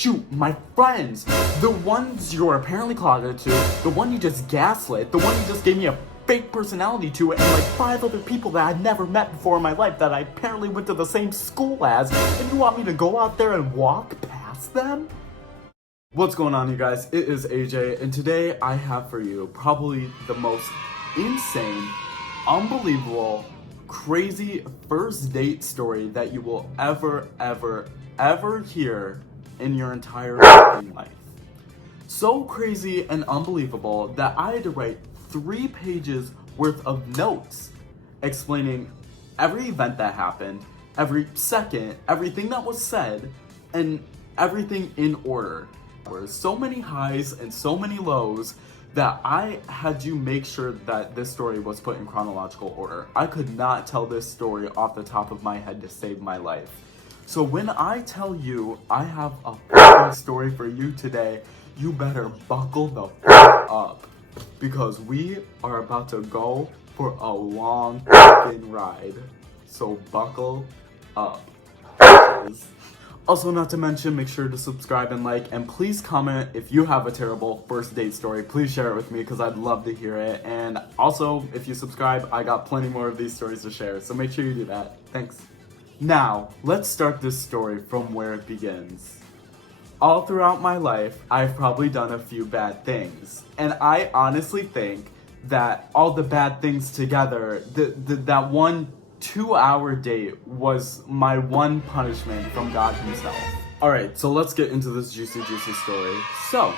Shoot, my friends, the ones you're apparently closeted to, the one you just gaslit, the one you just gave me a fake personality to, and like 5 other people that I'd never met before in my life that I apparently went to the same school as, and you want me to go out there and walk past them? What's going on, you guys? It is AJ, and today I have for you probably the most insane, unbelievable, crazy first date story that you will ever hear in your entire life. So crazy and unbelievable that I had to write 3 pages worth of notes explaining every event that happened, every second, everything that was said, and everything in order. There were so many highs and so many lows that I had to make sure that this story was put in chronological order. I could not tell this story off the top of my head to save my life. So when I tell you I have a fucking story for you today, you better buckle the fuck up, because we are about to go for a long fucking ride. So buckle up. Also, not to mention, make sure to subscribe and like, and please comment if you have a terrible first date story. Please share it with me, because I'd love to hear it. And also, if you subscribe, I got plenty more of these stories to share, so make sure you do that. Thanks. Now, let's start this story from where it begins. All throughout my life, I've probably done a few bad things. And I honestly think that all the bad things together, that one 2-hour date was my one punishment from God himself. Alright, so let's get into this juicy story. So,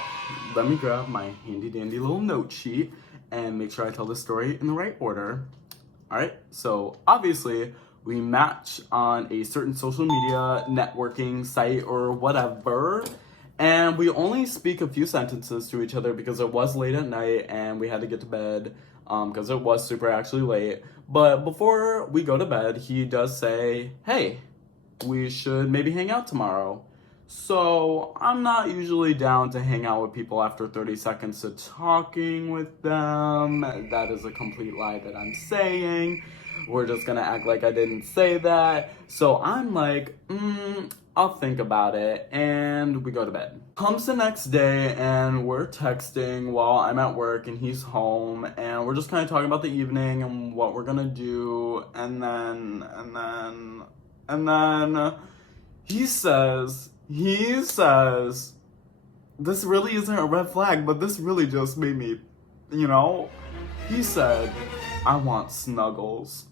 let me grab my handy dandy little note sheet and make sure I tell the story in the right order. Alright, so obviously, we match on a certain social media networking site or whatever, and we only speak a few sentences to each other because it was late at night and we had to get to bed because it was super actually late. But before we go to bed, he does say, hey, we should maybe hang out tomorrow. So I'm not usually down to hang out with people after 30 seconds of talking with them. That is a complete lie that I'm saying. We're just gonna act like I didn't say that. So I'm like, I'll think about it, and we go to bed. Comes the next day, and we're texting while I'm at work and he's home, and we're just kind of talking about the evening and what we're gonna do, and then he says, this really isn't a red flag, but this really just made me, he said, I want snuggles.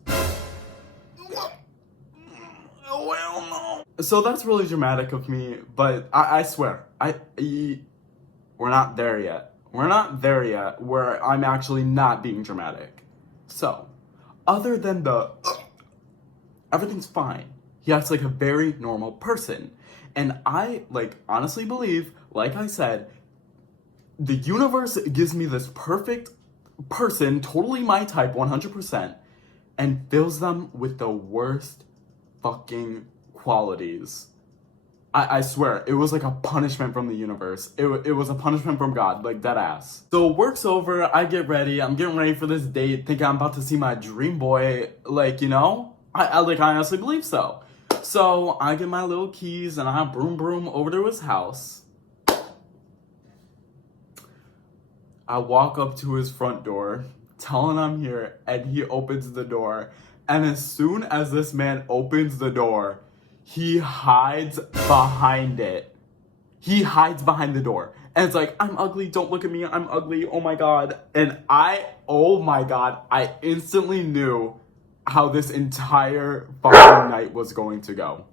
Well, no. So that's really dramatic of me, but I swear, we're not there yet. We're not there yet where I'm actually not being dramatic. So, other than everything's fine. He acts like a very normal person. And I, honestly believe, like I said, the universe gives me this perfect person, totally my type, 100%, and fills them with the worst fucking qualities. I swear, it was like a punishment from the universe. It was a punishment from God, like dead ass. So work's over, I get ready, I'm getting ready for this date, thinking I'm about to see my dream boy, I honestly believe so. So I get my little keys and I broom over to his house. I walk up to his front door, telling him I'm here, and he opens the door. And as soon as this man opens the door, he hides behind it. He hides behind the door. And it's like, I'm ugly, don't look at me, I'm ugly, oh my god. And I instantly knew how this entire fucking night was going to go.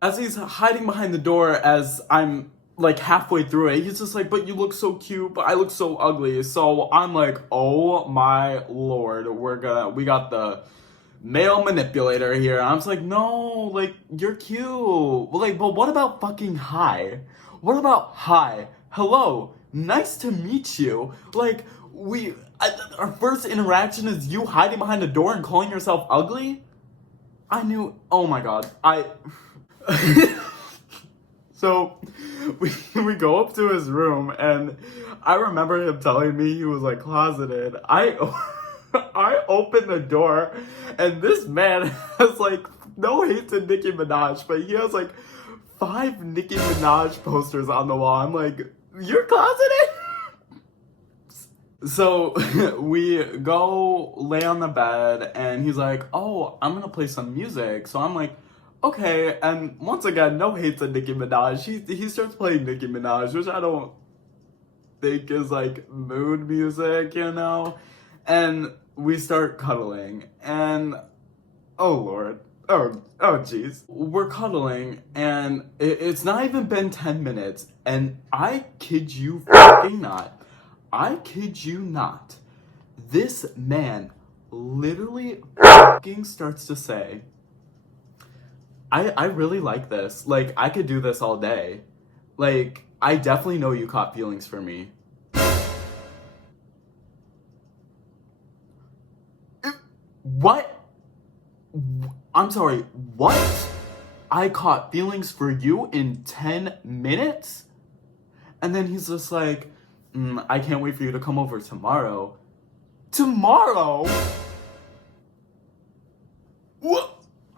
As he's hiding behind the door, as I'm halfway through it, he's just like, but you look so cute, but I look so ugly. So I'm like, oh my lord, we got the male manipulator here. And I'm just like, no, you're cute. Well, but what about fucking hi? What about hi? Hello, nice to meet you. Our first interaction is you hiding behind a door and calling yourself ugly? I knew, oh my god, So, we go up to his room, and I remember him telling me he was, closeted. I open the door, and this man has, no hate to Nicki Minaj, but he has, 5 Nicki Minaj posters on the wall. I'm like, you're closeted? So we go lay on the bed and he's like, oh, I'm gonna play some music. So I'm like, okay. And once again, no hate to Nicki Minaj. He starts playing Nicki Minaj, which I don't think is like mood music, you know? And we start cuddling and oh Lord. Oh jeez. We're cuddling and it's not even been 10 minutes and I kid you fucking not. I kid you not. This man literally fucking starts to say, I really like this. Like, I could do this all day. Like, I definitely know you caught feelings for me. What? I'm sorry, what? I caught feelings for you in 10 minutes? And then he's just like, I can't wait for you to come over tomorrow. Tomorrow? What?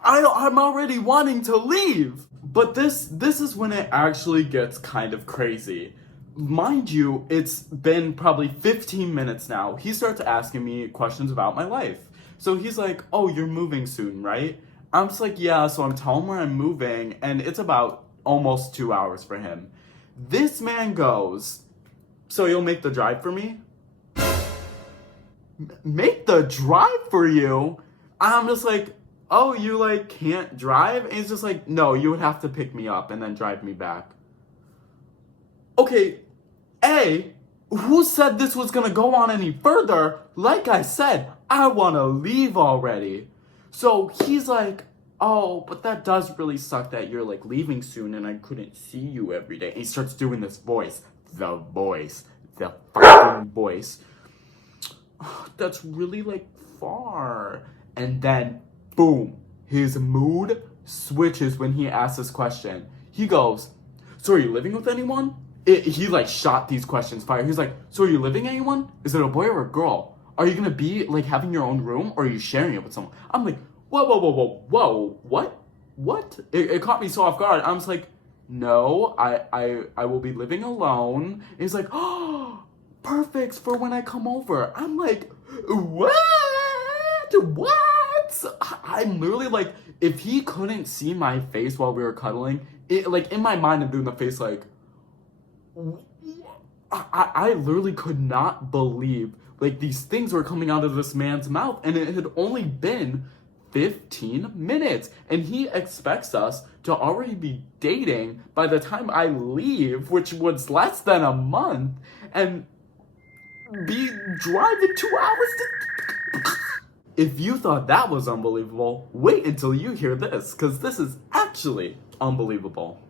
I'm already wanting to leave. But this is when it actually gets kind of crazy. Mind you, it's been probably 15 minutes now. He starts asking me questions about my life. So he's like, oh, you're moving soon, right? I'm just like, yeah, so I'm telling him where I'm moving, and it's about almost 2 hours for him. This man goes, so you'll make the drive for me? Make the drive for you? I'm just like, oh, you like can't drive? And he's just like, no, you would have to pick me up and then drive me back. Okay, A, who said this was gonna go on any further? Like I said, I wanna leave already. So he's like, oh, but that does really suck that you're like leaving soon and I couldn't see you every day. And he starts doing this voice. The fucking voice. That's really like far. And then, boom, his mood switches when he asks this question. He goes, so are you living with anyone? He like shot these questions fire. He's like, so are you living with anyone? Is it a boy or a girl? Are you gonna be like having your own room or are you sharing it with someone? I'm like, whoa, what? It caught me so off guard. I'm just like, no, I will be living alone. And he's like, oh, perfect for when I come over. I'm like, what? I'm literally like, if he couldn't see my face while we were cuddling, like in my mind I'm doing the face like, I literally could not believe like these things were coming out of this man's mouth and it had only been 15 minutes and he expects us to already be dating by the time I leave, which was less than a month, and be driving 2 hours to... If you thought that was unbelievable, wait until you hear this, because this is actually unbelievable.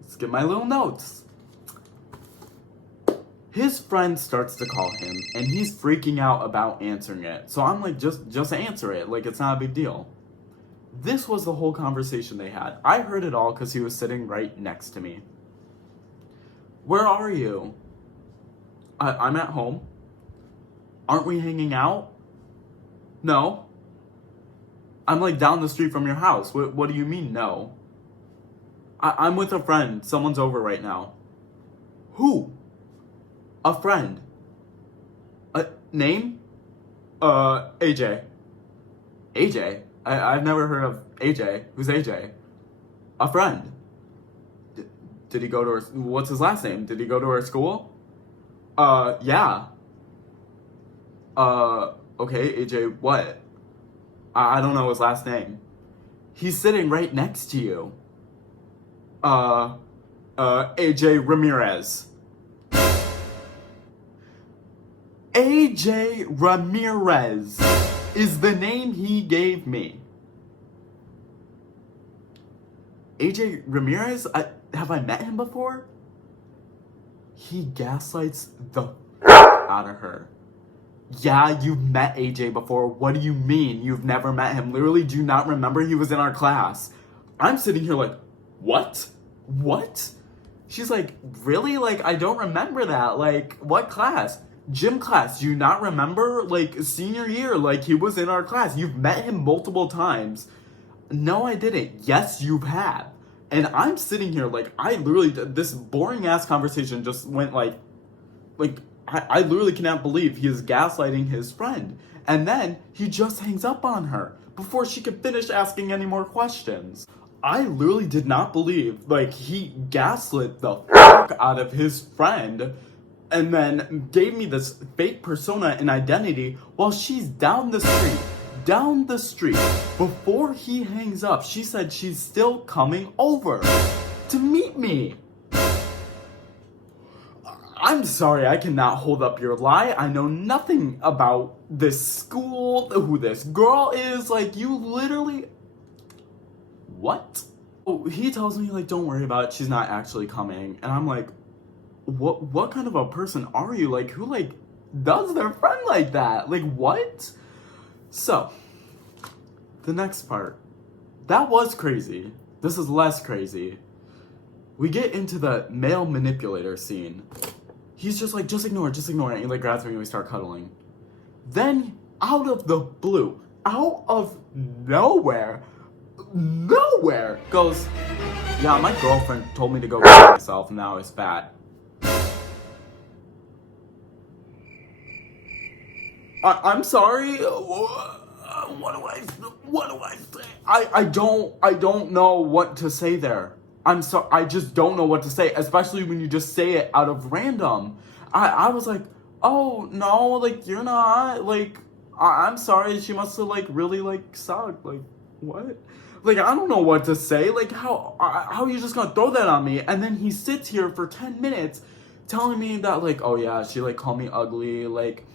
Let's get my little notes. His friend starts to call him, and he's freaking out about answering it. So I'm like, just answer it. Like, it's not a big deal. This was the whole conversation they had. I heard it all because he was sitting right next to me. Where are you? I'm at home. Aren't we hanging out? No. I'm like down the street from your house. What do you mean, no? I'm with a friend. Someone's over right now. Who? A friend. Name? AJ. AJ? I've never heard of AJ. Who's AJ? A friend. Did he go to her... What's his last name? Did he go to her school? Yeah. Okay, AJ, what? I don't know his last name. He's sitting right next to you. AJ Ramirez. AJ Ramirez is the name he gave me. AJ Ramirez? Have I met him before? He gaslights the out of her. Yeah, you've met AJ before. What do you mean you've never met him? Literally do not remember he was in our class. I'm sitting here like, what? What? She's like, really? Like, I don't remember that. Like, what class? Gym class. Do you not remember? Like, senior year. Like, he was in our class. You've met him multiple times. No, I didn't. Yes, you've had. And I'm sitting here like, I literally, this boring ass conversation just went I literally cannot believe he is gaslighting his friend. And then he just hangs up on her before she could finish asking any more questions. I literally did not believe, like, he gaslit the fuck out of his friend and then gave me this fake persona and identity while she's down the street. Down the street. Before he hangs up, she said she's still coming over to meet me. I'm sorry, I cannot hold up your lie. I know nothing about this school, who this girl is. Like, you literally... What? Oh, he tells me, like, don't worry about it. She's not actually coming. And I'm like, what kind of a person are you? Like, who, like, does their friend like that? Like, what? So, the next part. That was crazy. This is less crazy. We get into the male manipulator scene. He's just like, just ignore it. And he like grabs me and we start cuddling. Then, out of the blue, out of nowhere, goes, yeah, my girlfriend told me to go kill myself and now I was fat. I'm sorry. What do I say? I don't know what to say there. I just don't know what to say, especially when you just say it out of random. I was like, oh, no, like, you're not, like, I'm sorry, she must have, like, really, like, sucked, like, what? Like, I don't know what to say, like, how are you just gonna throw that on me? And then he sits here for 10 minutes telling me that, like, oh, yeah, she, like, called me ugly, like,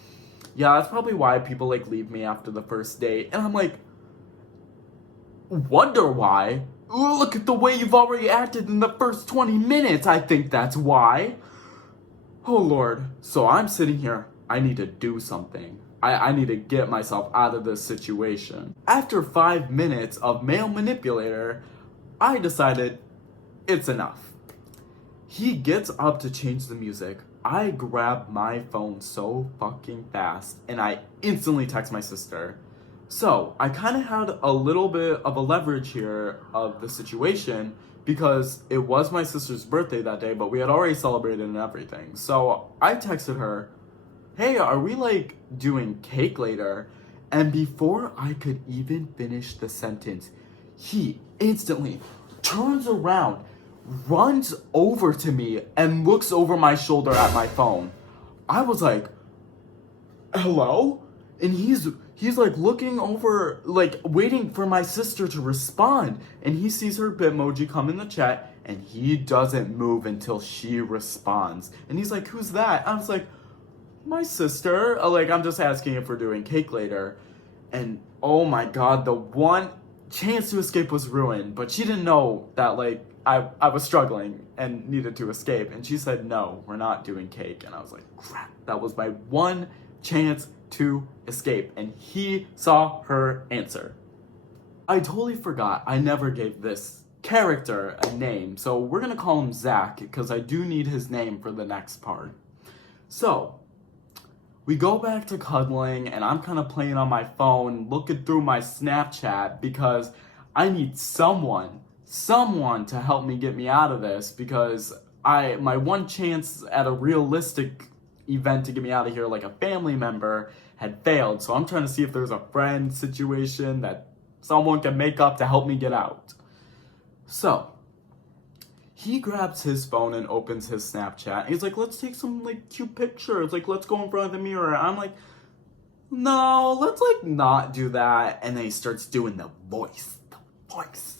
yeah, that's probably why people, like, leave me after the first date. And I'm like, wonder why? Look at the way you've already acted in the first 20 minutes. I think that's why. Oh, Lord. So I'm sitting here. I need to do something. I need to get myself out of this situation. After 5 minutes of male manipulator, I decided it's enough. He gets up to change the music. I grab my phone so fucking fast and I instantly text my sister. So, I kind of had a little bit of a leverage here of the situation because it was my sister's birthday that day, but we had already celebrated and everything. So, I texted her, hey, are we, like, doing cake later? And before I could even finish the sentence, he instantly turns around, runs over to me, and looks over my shoulder at my phone. I was like, hello? And he's like looking over, like waiting for my sister to respond. And he sees her Bitmoji come in the chat and he doesn't move until she responds. And he's like, who's that? I was like, my sister. Like, I'm just asking if we're doing cake later. And oh my God, the one chance to escape was ruined. But she didn't know that, like, I was struggling and needed to escape. And she said, no, we're not doing cake. And I was like, crap, that was my one chance to escape, and he saw her answer. I totally forgot I never gave this character a name, so we're gonna call him Zach because I do need his name for the next part. So, we go back to cuddling and I'm kind of playing on my phone, looking through my Snapchat because I need someone to help me get me out of this because my one chance at a realistic event to get me out of here, like a family member, had failed. So I'm trying to see if there's a friend situation that someone can make up to help me get out. So he grabs his phone and opens his Snapchat. He's like, let's take some like cute pictures. Like, let's go in front of the mirror. I'm like, no, let's like not do that. And then he starts doing the voice.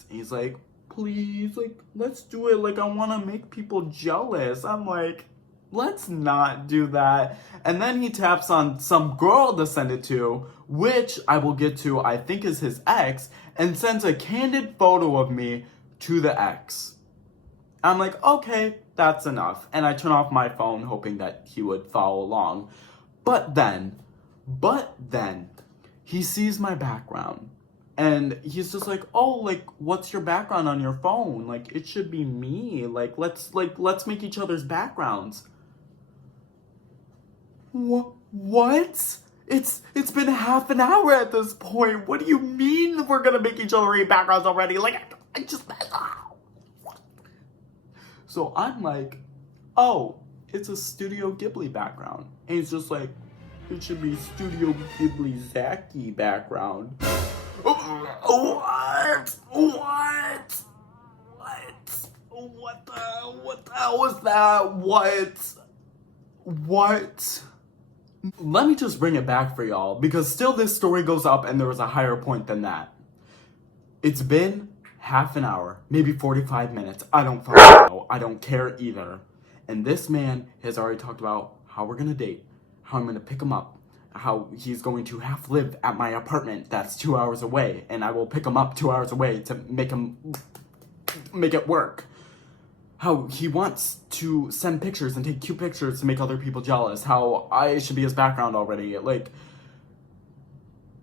He's like, please, like, let's do it. Like, I want to make people jealous. I'm like, let's not do that. And then he taps on some girl to send it to, which I will get to, I think is his ex, and sends a candid photo of me to the ex. I'm like, okay, that's enough. And I turn off my phone hoping that he would follow along. But then, he sees my background. And he's just like, oh, like, what's your background on your phone? Like, it should be me. Let's make each other's backgrounds. What? It's been half an hour at this point. What do you mean we're gonna make each other backgrounds already? Like, I just... So I'm like, oh, it's a Studio Ghibli background. And he's just like, it should be Studio Ghibli Zaki background. What? What the hell was that? What? Let me just bring it back for y'all, because still this story goes up and there was a higher point than that. It's been half an hour, maybe 45 minutes. I don't fucking know. I don't care either. And this man has already talked about how we're gonna date, how I'm gonna pick him up, how he's going to half live at my apartment that's 2 hours away, and I will pick him up 2 hours away to make it work. How he wants to send pictures and take cute pictures to make other people jealous. How I should be his background already. Like,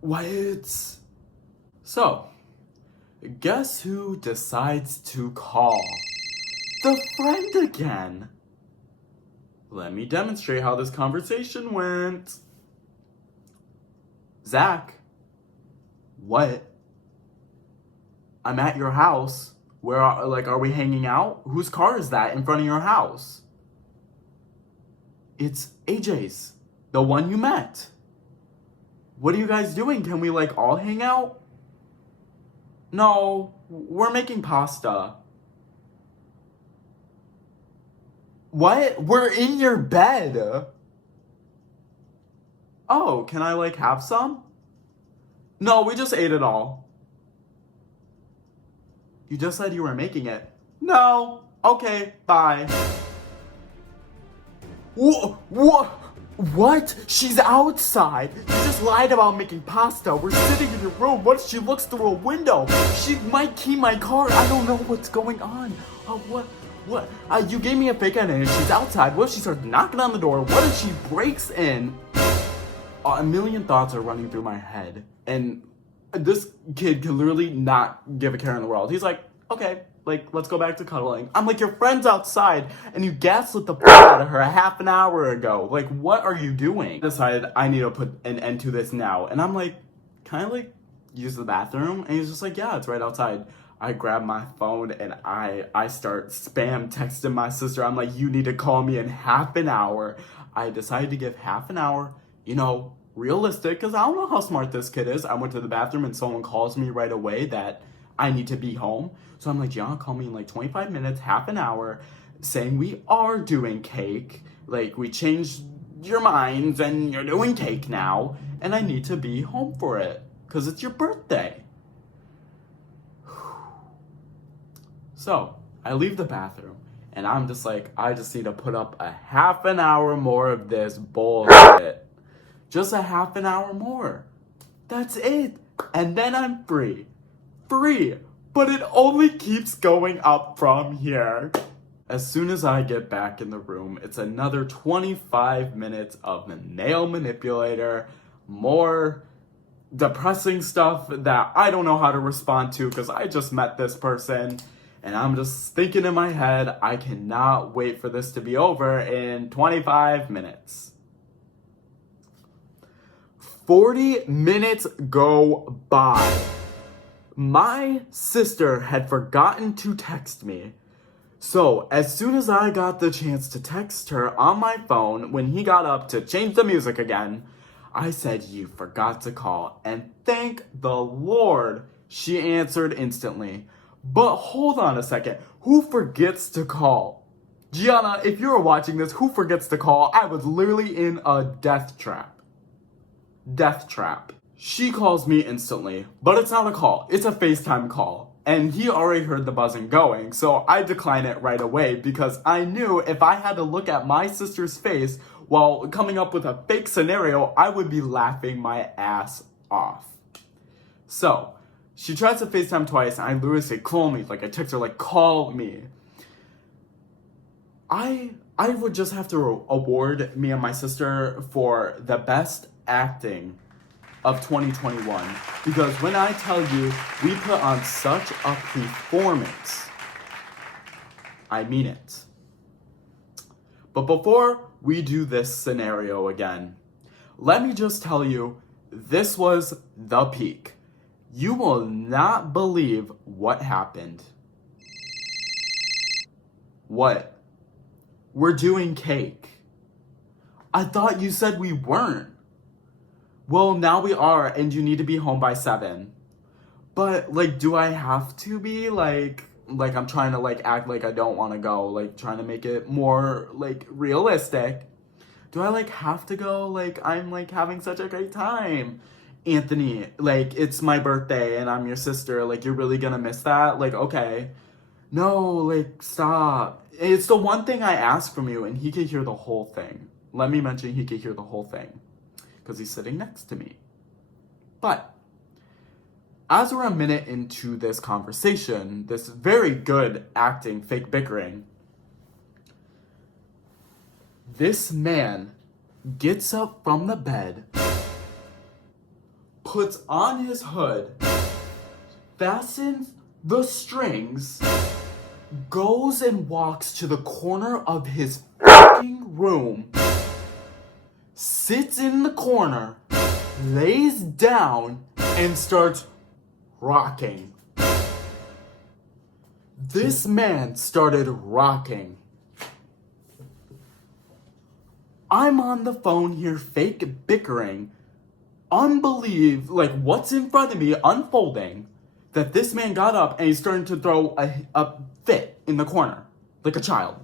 what? So, guess who decides to call? The friend again. Let me demonstrate how this conversation went. Zach. What? I'm at your house. Where are we hanging out? Whose car is that in front of your house? It's AJ's. The one you met. What are you guys doing? Can we all hang out? No, we're making pasta. What? We're in your bed. Oh, can I have some? No, we just ate it all. You just said you were making it. No. Okay, bye. What? She's outside. You just lied about making pasta. We're sitting in your room. What if she looks through a window? She might key my car. I don't know what's going on. What? You gave me a fake identity. She's outside. What if she starts knocking on the door? What if she breaks in? A million thoughts are running through my head. And this kid can literally not give a care in the world. He's like, okay, let's go back to cuddling. I'm like, your friend's outside, and you gaslit the fuck out of her a half an hour ago. What are you doing? I decided I need to put an end to this now. And I'm like, can I use the bathroom? And he's just like, yeah, it's right outside. I grab my phone and I start spam texting my sister. I'm like, you need to call me in half an hour. I decided to give half an hour, realistic, because I don't know how smart this kid is. I went to the bathroom and someone calls me right away that I need to be home. So I'm like, Gianna, call me in 25 minutes, half an hour, saying we are doing cake. We changed your minds and you're doing cake now. And I need to be home for it because it's your birthday. So I leave the bathroom and I'm just like, I just need to put up a half an hour more of this bullshit. Just a half an hour more. That's it. And then I'm free. But it only keeps going up from here. As soon as I get back in the room, it's another 25 minutes of the nail manipulator, more depressing stuff that I don't know how to respond to because I just met this person. And I'm just thinking in my head, I cannot wait for this to be over in 25 minutes. 40 minutes go by. My sister had forgotten to text me. So, as soon as I got the chance to text her on my phone when he got up to change the music again, I said, you forgot to call. And thank the Lord, she answered instantly. But hold on a second. Who forgets to call? Gianna, if you're watching this, who forgets to call? I was literally in a death trap. She calls me instantly, but it's not a call. It's a FaceTime call. And he already heard the buzzing going, so I decline it right away because I knew if I had to look at my sister's face while coming up with a fake scenario, I would be laughing my ass off. So, she tries to FaceTime twice, and I literally say, call me. I text her, call me. I would just have to award me and my sister for the best acting of 2021. Because when I tell you, we put on such a performance, I mean it. But before we do this scenario again, let me just tell you, this was the peak. You will not believe what happened. What? we're doing cake. I thought you said we weren't. Well, now we are, and you need to be home by 7. But, like, do I have to be? Like I'm trying to, like, act like I don't want to go. Like, trying to make it more, like, realistic. Do I, like, have to go? Like, I'm, like, having such a great time. Anthony, like, it's my birthday, and I'm your sister. Like, you're really gonna miss that? Like, okay. No, like, stop. It's the one thing I asked from you, and he could hear the whole thing. Let me mention he could hear the whole thing. Because he's sitting next to me. But as we're a minute into this conversation, this very good acting, fake bickering, this man gets up from the bed, puts on his hood, fastens the strings, goes and walks to the corner of his fucking room, sits in the corner, lays down, and starts rocking. This man started rocking. I'm on the phone here fake bickering, like what's in front of me unfolding, that this man got up and he's starting to throw a fit in the corner, like a child.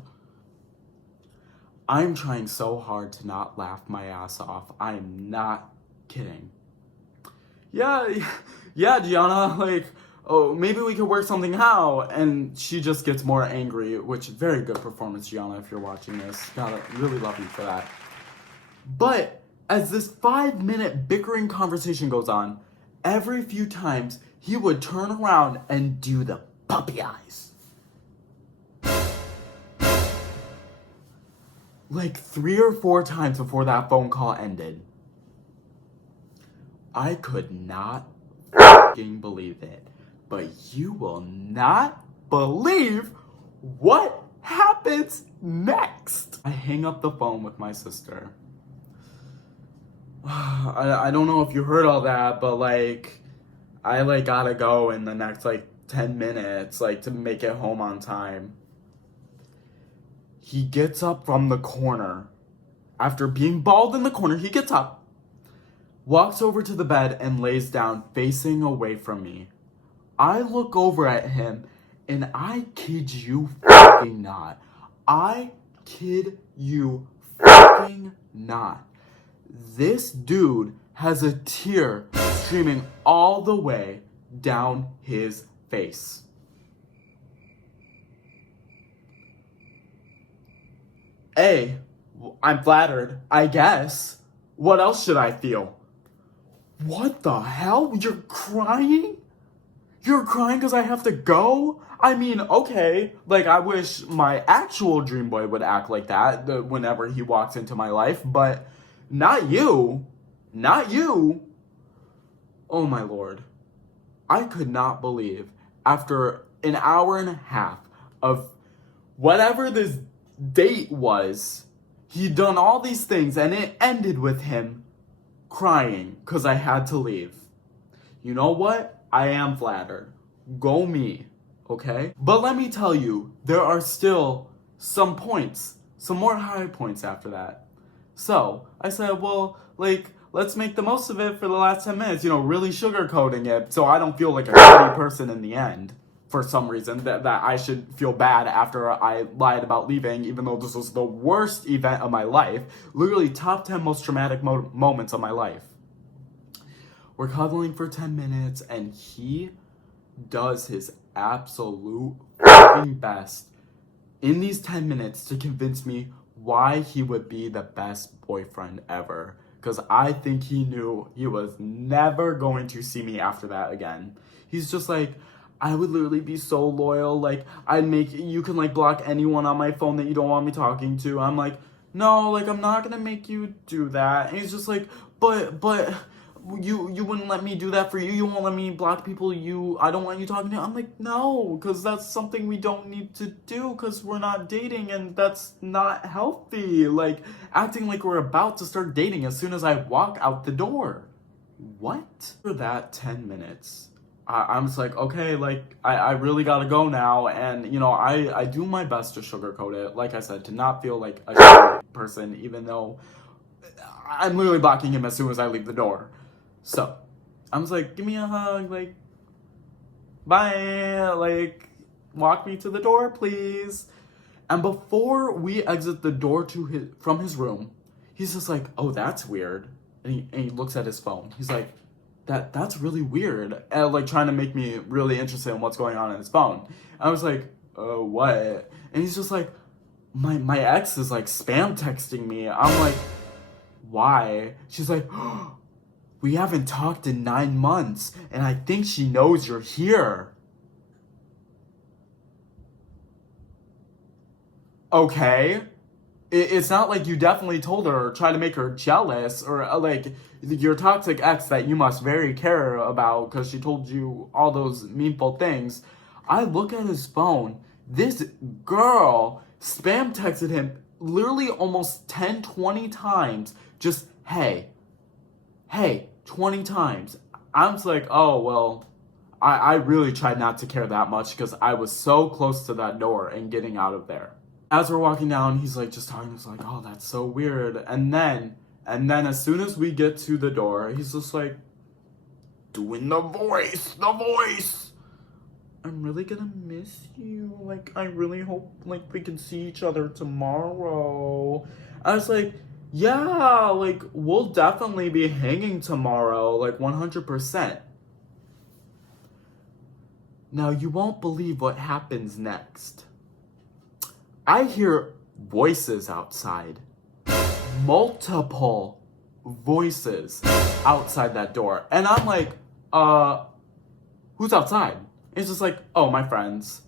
I'm trying so hard to not laugh my ass off. I'm not kidding. Yeah, Gianna, like, oh, maybe we could work something out. And she just gets more angry, which very good performance, Gianna, if you're watching this. Gotta really love you for that. But as this 5-minute bickering conversation goes on, every few times he would turn around and do the puppy eyes. Like 3 or 4 times before that phone call ended. I could not fucking believe it. But you will not believe what happens next. I hang up the phone with my sister. I don't know if you heard all that, but like, I like gotta go in the next like 10 minutes, like to make it home on time. He gets up from the corner. After being balled in the corner, he gets up, walks over to the bed, and lays down facing away from me. I look over at him, and I kid you fucking not. I kid you fucking not. This dude has a tear streaming all the way down his face. I'm flattered, I guess. What else should I feel? What the hell? You're crying? You're crying because I have to go? I mean, okay, like I wish my actual dream boy would act like that whenever he walks into my life, but not you. Not you. Oh my lord. I could not believe after an hour and a half of whatever this date was, he'd done all these things and it ended with him crying because I had to leave. You know what? I am flattered. Go me, okay? But let me tell you, there are still some points, some more high points after that. So I said, well, like, let's make the most of it for the last 10 minutes, really sugarcoating it so I don't feel like a shitty person in the end. For some reason, that I should feel bad after I lied about leaving, even though this was the worst event of my life. Literally top 10 most traumatic moments of my life. We're cuddling for 10 minutes, and he does his absolute fucking best in these 10 minutes to convince me why he would be the best boyfriend ever. Because I think he knew he was never going to see me after that again. He's just like, I would literally be so loyal, like, you can, like, block anyone on my phone that you don't want me talking to. I'm like, no, like, I'm not gonna make you do that. And he's just like, but, you wouldn't let me do that for you. You won't let me block people I don't want you talking to. I'm like, no, because that's something we don't need to do because we're not dating and that's not healthy. Like, acting like we're about to start dating as soon as I walk out the door. What? For that 10 minutes, I'm just like, okay, like, I really gotta go now. And, you know, I do my best to sugarcoat it. Like I said, to not feel like a shitty person, even though I'm literally blocking him as soon as I leave the door. So, I'm just like, give me a hug, like, bye, like, walk me to the door, please. And before we exit the door from his room, he's just like, oh, that's weird. And he looks at his phone. He's like, that's really weird. And like trying to make me really interested in what's going on his phone. I was like, what? And he's just like, my ex is like spam texting me. I'm like, why? She's like, oh, we haven't talked in 9 months, and I think she knows you're here. Okay. It's not like you definitely told her or tried to make her jealous or like your toxic ex that you must very care about because she told you all those meaningful things. I look at his phone. This girl spam texted him literally almost 10, 20 times. Just, hey, 20 times. I'm just like, oh, well, I really tried not to care that much because I was so close to that door and getting out of there. As we're walking down, he's like just talking. He's like, "Oh, that's so weird." And then, as soon as we get to the door, he's just like, doing the voice. I'm really gonna miss you. Like, I really hope like we can see each other tomorrow. I was like, yeah, like we'll definitely be hanging tomorrow, like 100%. Now you won't believe what happens next. I hear voices outside. Multiple voices outside that door. And I'm like, who's outside? It's just like, oh, my friends.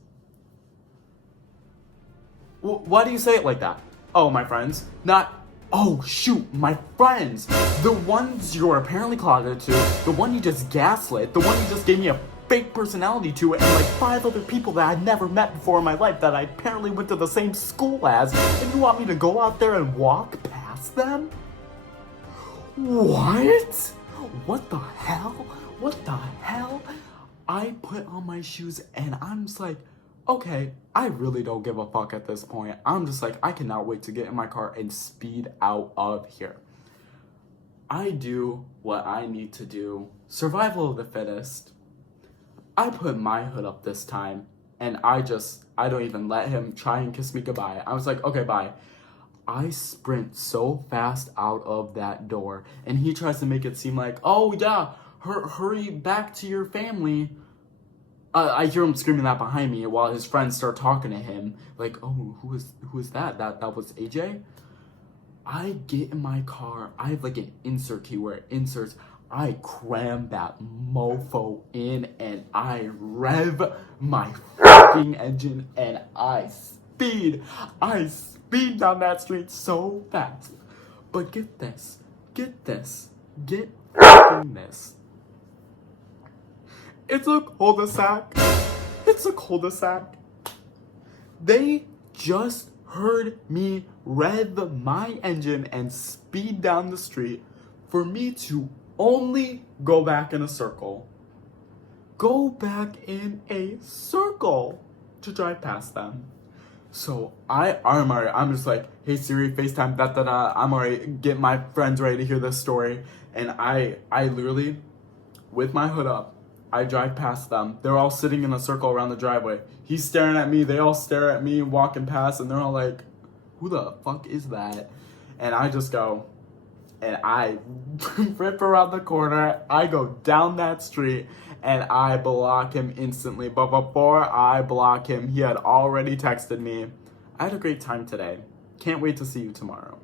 Why do you say it like that? Oh, my friends. Not, oh, shoot, my friends. The ones you're apparently closeted to, the one you just gaslit, the one you just gave me a fake personality to, and like 5 other people that I'd never met before in my life that I apparently went to the same school as, and you want me to go out there and walk past them? What? What the hell? I put on my shoes and I'm just like, okay, I really don't give a fuck at this point. I'm just like, I cannot wait to get in my car and speed out of here. I do what I need to do. Survival of the fittest. I put my hood up this time, and I don't even let him try and kiss me goodbye. I was like, okay, bye. I sprint so fast out of that door, and he tries to make it seem like, oh yeah, hurry back to your family. I hear him screaming that behind me while his friends start talking to him, like, oh, who is that? That was AJ? I get in my car, I have like an insert key where it inserts. I cram that mofo in and I rev my fucking engine and I speed down that street so fast. But get fucking this. It's a cul-de-sac. They just heard me rev my engine and speed down the street for me to only go back in a circle. To drive past them. So I'm just like, hey Siri, FaceTime, I'm already getting my friends ready to hear this story. And I literally, with my hood up, I drive past them. They're all sitting in a circle around the driveway. He's staring at me. They all stare at me walking past, and they're all like, who the fuck is that? And I just go, and I rip around the corner. I go down that street, and I block him instantly. But before I block him, he had already texted me, I had a great time today. Can't wait to see you tomorrow.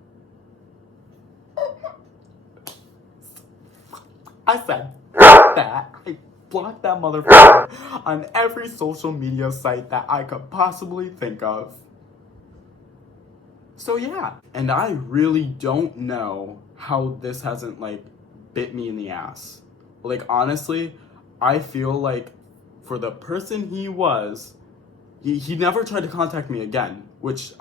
I said that. I blocked that motherfucker on every social media site that I could possibly think of. So yeah, and I really don't know how this hasn't like bit me in the ass. Like honestly, I feel like for the person he was, he never tried to contact me again, which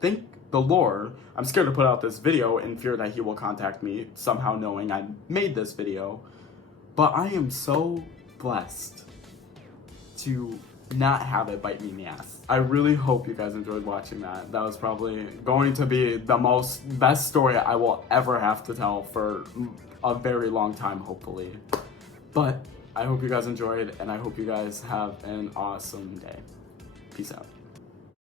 thank the Lord. I'm scared to put out this video in fear that he will contact me somehow knowing I made this video. But I am so blessed to not have it bite me in the ass. I really hope you guys enjoyed watching that. That was probably going to be the best story I will ever have to tell for a very long time, hopefully. But I hope you guys enjoyed, and I hope you guys have an awesome day. Peace out.